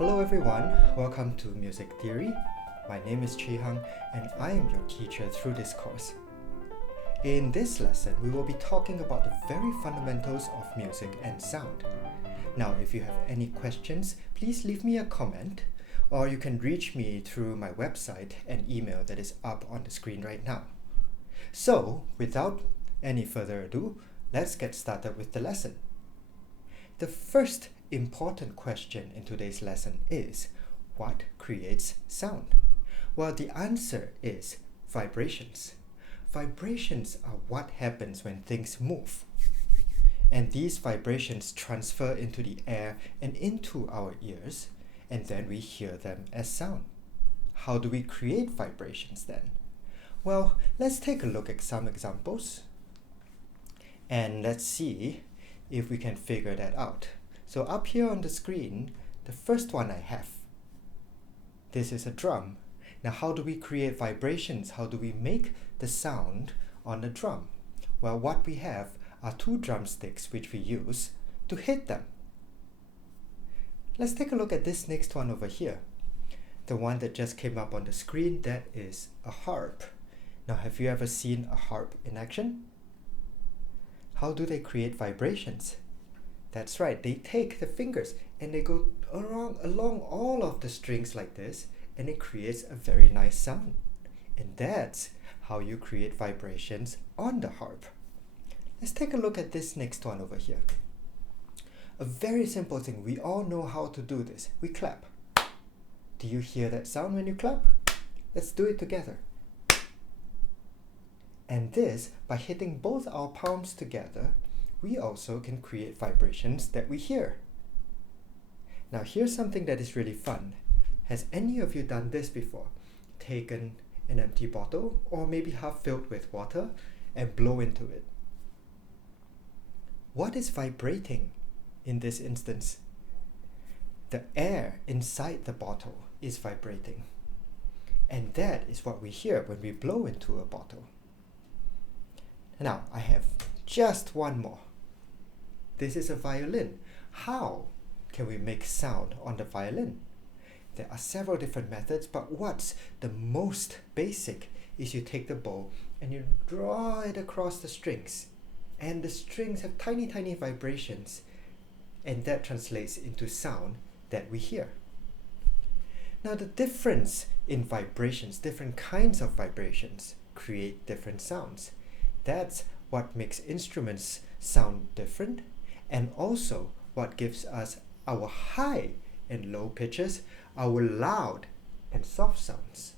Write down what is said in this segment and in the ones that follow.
Hello everyone, welcome to Music Theory. My name is Chee-Hang and I am your teacher through this course. In this lesson, we will be talking about the very fundamentals of music and sound. Now, if you have any questions, please leave me a comment, or you can reach me through my website and email that is up on the screen right now. So, without any further ado, let's get started with the lesson. The first important question in today's lesson is, what creates sound? Well, the answer is vibrations. Vibrations are what happens when things move. And these vibrations transfer into the air and into our ears, and then we hear them as sound. How do we create vibrations then? Well, let's take a look at some examples, and let's see if we can figure that out. So up here on the screen, the first one I have, this is a drum. Now how do we create vibrations? How do we make the sound on the drum? Well, what we have are two drumsticks which we use to hit them. Let's take a look at this next one over here. The one that just came up on the screen, that is a harp. Now have you ever seen a harp in action? How do they create vibrations? That's right, they take the fingers and they go along all of the strings like this, and it creates a very nice sound. And that's how you create vibrations on the harp. Let's take a look at this next one over here. A very simple thing, we all know how to do this. We clap. Do you hear that sound when you clap? Let's do it together. And this, by hitting both our palms together, we also can create vibrations that we hear. Now here's something that is really fun. Has any of you done this before? Taken an empty bottle, or maybe half filled with water, and blow into it. What is vibrating in this instance? The air inside the bottle is vibrating. And that is what we hear when we blow into a bottle. Now, I have just one more. This is a violin. How can we make sound on the violin? There are several different methods, but what's the most basic is you take the bow and you draw it across the strings. And the strings have tiny, tiny vibrations. And that translates into sound that we hear. Now the difference in vibrations, different kinds of vibrations, create different sounds. That's what makes instruments sound different, and also what gives us our high and low pitches, our loud and soft sounds.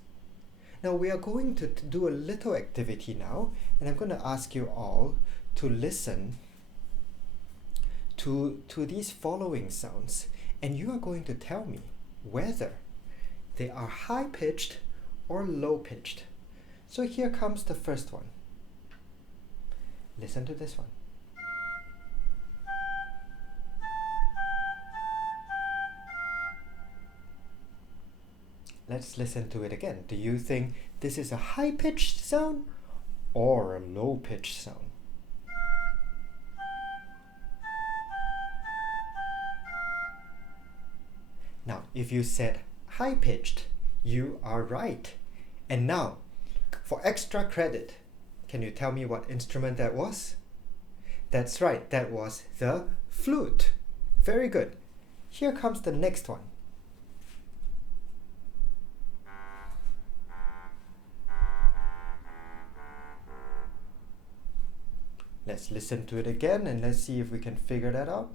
Now we are going to do a little activity now, and I'm going to ask you all to listen to these following sounds, and you are going to tell me whether they are high-pitched or low-pitched. So here comes the first one. Listen to this one. Let's listen to it again. Do you think this is a high-pitched sound or a low-pitched sound? Now, if you said high-pitched, you are right. And now, for extra credit, can you tell me what instrument that was? That's right, that was the flute. Very good. Here comes the next one. Let's listen to it again and let's see if we can figure that out.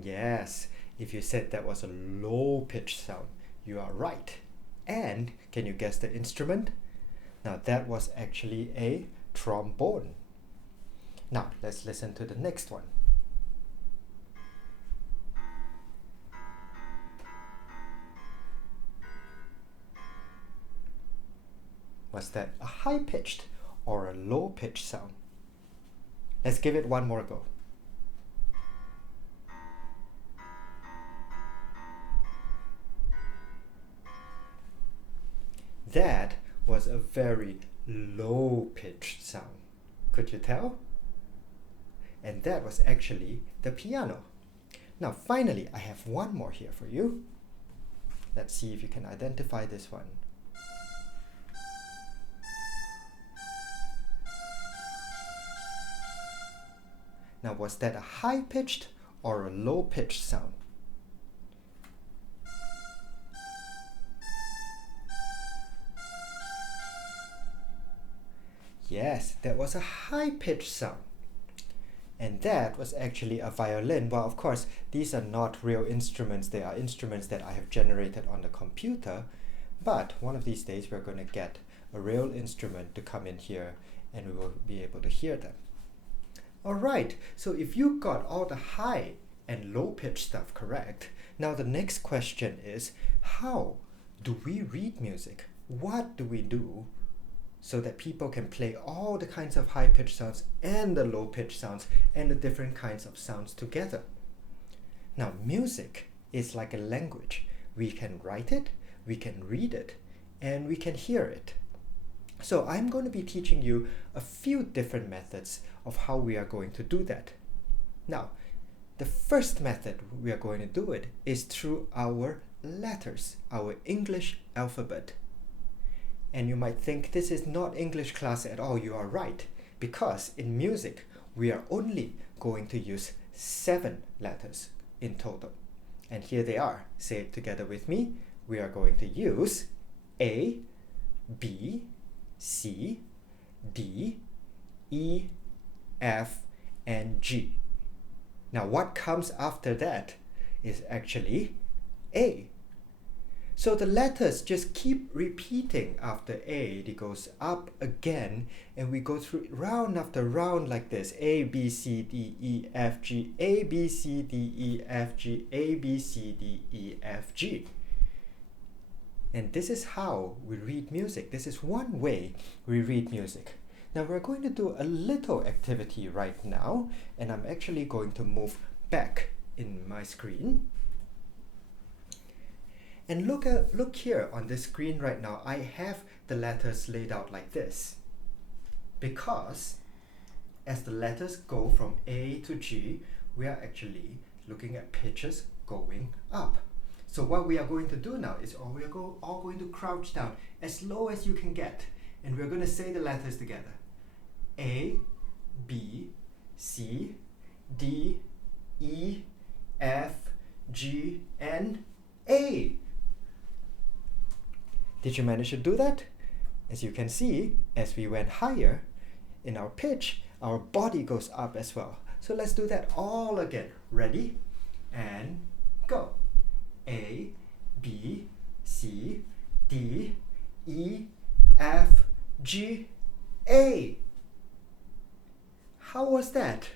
Yes, if you said that was a low-pitched sound, you are right. And can you guess the instrument? Now that was actually a trombone. Now let's listen to the next one. Was that a high-pitched or a low-pitched sound? Let's give it one more go. That was a very low-pitched sound. Could you tell? And that was actually the piano. Now finally, I have one more here for you. Let's see if you can identify this one. Now was that a high-pitched or a low-pitched sound? Yes, that was a high-pitched sound. And that was actually a violin. Well, of course, these are not real instruments. They are instruments that I have generated on the computer. But one of these days, we're going to get a real instrument to come in here and we will be able to hear them. All right, so if you got all the high and low pitch stuff correct, now the next question is, how do we read music? What do we do so that people can play all the kinds of high pitch sounds and the low pitch sounds and the different kinds of sounds together? Now, music is like a language. We can write it, we can read it, and we can hear it. So I'm going to be teaching you a few different methods of how we are going to do that. Now, the first method we are going to do it is through our letters, our English alphabet. And you might think this is not English class at all. You are right, because in music, we are only going to use 7 letters in total. And here they are. Say it together with me. We are going to use A, B, C, D, E, F, and G. Now what comes after that is actually A. So the letters just keep repeating after A. It goes up again and we go through round after round like this. A, B, C, D, E, F, G, A, B, C, D, E, F, G, A, B, C, D, E, F, G. And this is how we read music. This is one way we read music. Now we're going to do a little activity right now, and I'm actually going to move back in my screen. And look here on this screen right now. I have the letters laid out like this, because as the letters go from A to G, we are actually looking at pitches going up. So what we are going to do now is we are all going to crouch down as low as you can get, and we're going to say the letters together. A, B, C, D, E, F, G, and A. Did you manage to do that? As you can see, as we went higher in our pitch, our body goes up as well. So let's do that all again. Ready? And go. A, B, C, D, E, F, G, A. How was that?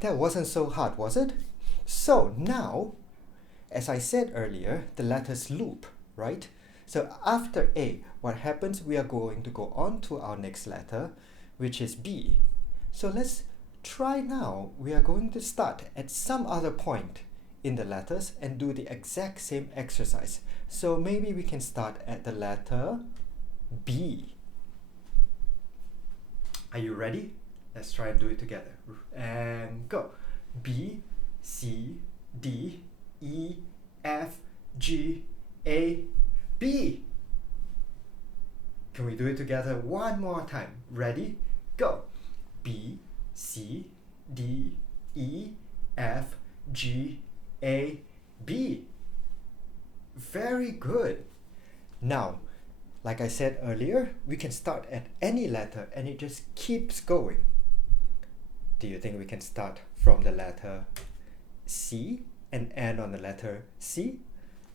That wasn't so hard, was it? So now, as I said earlier, the letters loop, right? So after A, what happens? We are going to go on to our next letter, which is B. So let's try now. We are going to start at some other point in the letters and do the exact same exercise. So maybe we can start at the letter B. Are you ready? Let's try and do it together. And go. B, C, D, E, F, G, A, B. Can we do it together one more time? Ready? Go. B, C, D, E, F, G, A, B. Very good. Now, like I said earlier, we can start at any letter and it just keeps going. Do you think we can start from the letter C and end on the letter C?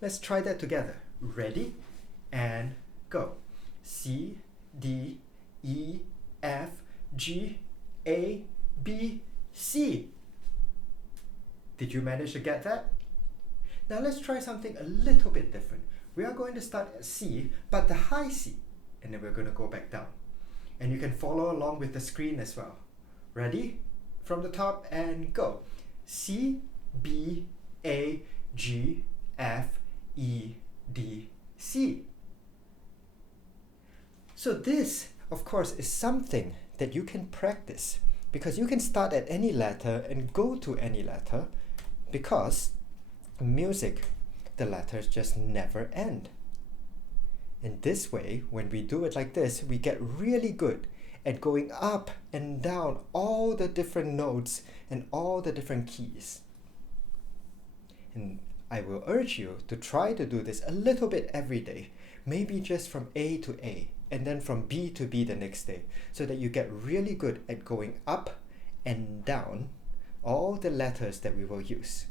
Let's try that together. Ready? And go. C, D, E, F, G, A, B, C. Did you manage to get that? Now let's try something a little bit different. We are going to start at C, but the high C, and then we're going to go back down. And you can follow along with the screen as well. Ready? From the top and go. C, B, A, G, F, E, D, C. So this, of course, is something that you can practice, because you can start at any letter and go to any letter, because music, the letters just never end. In this way, when we do it like this, we get really good at going up and down all the different notes and all the different keys. And I will urge you to try to do this a little bit every day, maybe just from A to A, and then from B to B the next day, so that you get really good at going up and down all the letters that we will use.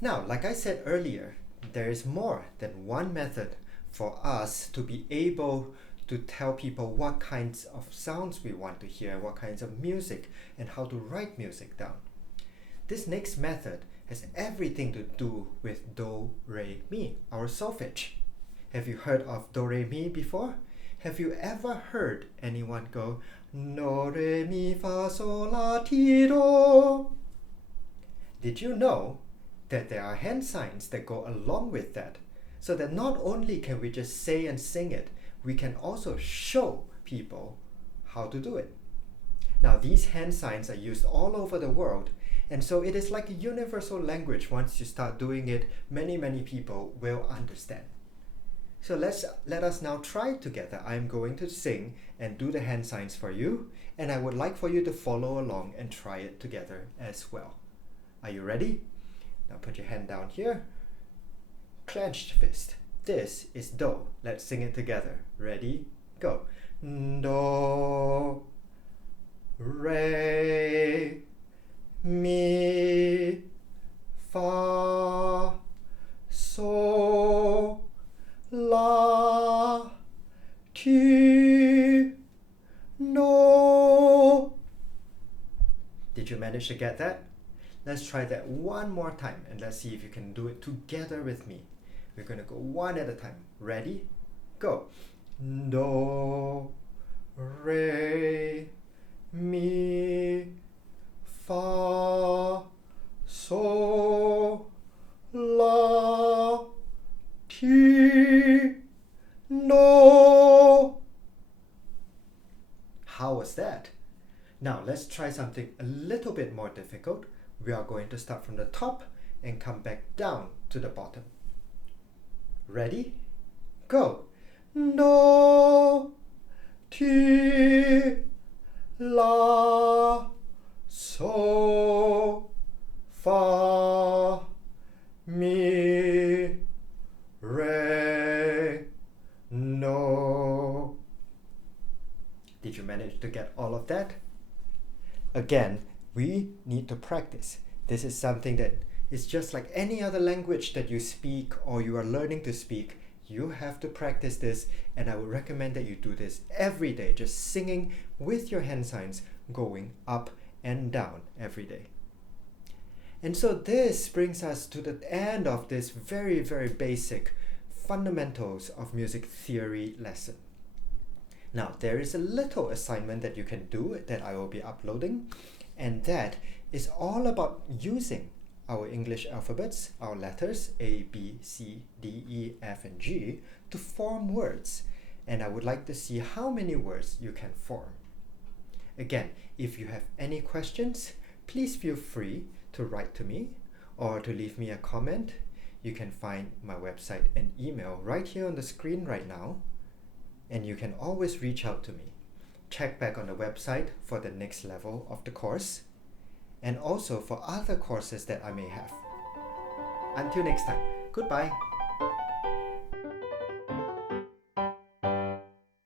Now, like I said earlier, there is more than one method for us to be able to tell people what kinds of sounds we want to hear, what kinds of music, and how to write music down. This next method has everything to do with do, re, mi, our solfege. Have you heard of do, re, mi before? Have you ever heard anyone go do, re, mi, fa, sol, la, ti, do? Did you know that there are hand signs that go along with that? So that not only can we just say and sing it, we can also show people how to do it. Now, these hand signs are used all over the world, and so it is like a universal language. Once you start doing it, many people will understand. So let us now try together. I'm going to sing and do the hand signs for you, and I would like for you to follow along and try it together as well. Are you ready? Now put your hand down here. Clenched fist. This is do. Let's sing it together. Ready? Go. Do, re, mi, fa, sol, la, ti, do. Did you manage to get that? Let's try that one more time, and let's see if you can do it together with me. We're going to go one at a time. Ready? Go. Do, re, mi, fa, sol, la, ti, do. How was that? Now let's try something a little bit more difficult. We are going to start from the top and come back down to the bottom. Ready? Go. Do, ti, la, sol, fa, mi, re, do. Did you manage to get all of that? Again, we need to practice. This is something that is just like any other language that you speak or you are learning to speak. You have to practice this, and I would recommend that you do this every day, just singing with your hand signs going up and down every day. And so this brings us to the end of this very basic fundamentals of music theory lesson. Now, there is a little assignment that you can do that I will be uploading, and that is all about using our English alphabets, our letters A, B, C, D, E, F, and G to form words. And I would like to see how many words you can form. Again, if you have any questions, please feel free to write to me or to leave me a comment. You can find my website and email right here on the screen right now. And you can always reach out to me. Check back on the website for the next level of the course, and also for other courses that I may have. Until next time, goodbye.